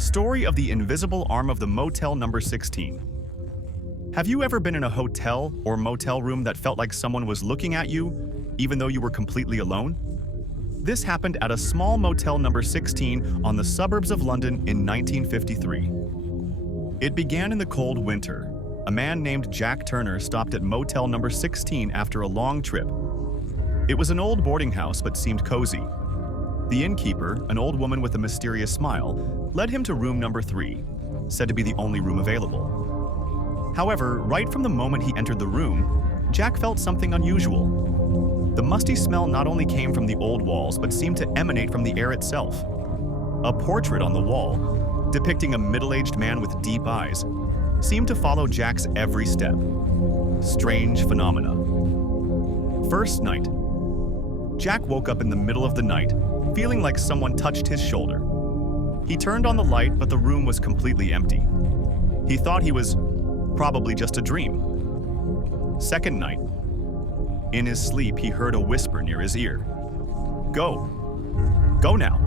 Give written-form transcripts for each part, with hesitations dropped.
Story of the invisible arm of the Motel No. 16. Have you ever been in a hotel or motel room that felt like someone was looking at you, even though you were completely alone? This happened at a small Motel No. 16 on the suburbs of London in 1953. It began in the cold winter. A man named Jack Turner stopped at Motel No. 16 after a long trip. It was an old boarding house but seemed cozy. The innkeeper, an old woman with a mysterious smile, led him to room number 3, said to be the only room available. However, right from the moment he entered the room, Jack felt something unusual. The musty smell not only came from the old walls but seemed to emanate from the air itself. A portrait on the wall, depicting a middle-aged man with deep eyes, seemed to follow Jack's every step. Strange phenomena. First night. Jack woke up in the middle of the night, feeling like someone touched his shoulder. He turned on the light, but the room was completely empty. He thought he was probably just a dream. Second night. In his sleep, he heard a whisper near his ear. "Go. Go now."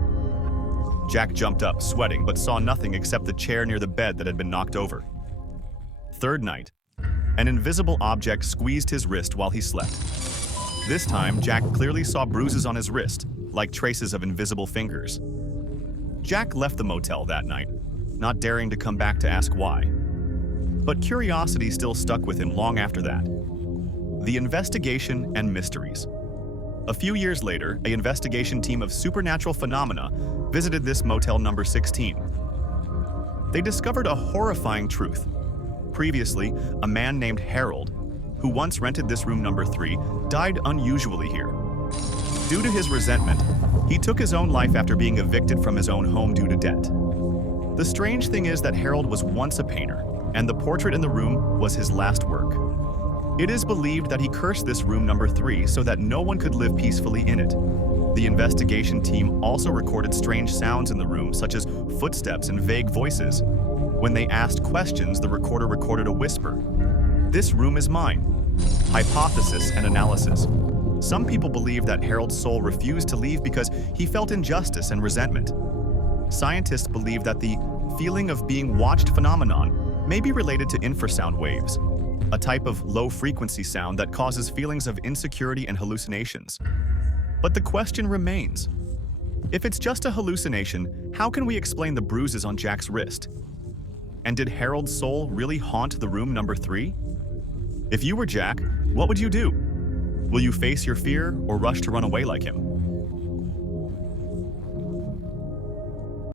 Jack jumped up, sweating, but saw nothing except the chair near the bed that had been knocked over. Third night. An invisible object squeezed his wrist while he slept. This time, Jack clearly saw bruises on his wrist, like traces of invisible fingers. Jack left the motel that night, not daring to come back to ask why. But curiosity still stuck with him long after that. The investigation and mysteries. A few years later, an investigation team of supernatural phenomena visited this Motel No. 16. They discovered a horrifying truth. Previously, a man named Harold, who once rented this room number 3, died unusually here. Due to his resentment, he took his own life after being evicted from his own home due to debt. The strange thing is that Harold was once a painter, and the portrait in the room was his last work. It is believed that he cursed this room number 3 so that no one could live peacefully in it. The investigation team also recorded strange sounds in the room, such as footsteps and vague voices. When they asked questions, the recorder recorded a whisper. "This room is mine." Hypothesis and analysis. Some people believe that Harold's soul refused to leave because he felt injustice and resentment. Scientists believe that the feeling of being watched phenomenon may be related to infrasound waves, a type of low-frequency sound that causes feelings of insecurity and hallucinations. But the question remains. If it's just a hallucination, how can we explain the bruises on Jack's wrist? And did Harold's soul really haunt the room number 3? If you were Jack, what would you do? Will you face your fear or rush to run away like him?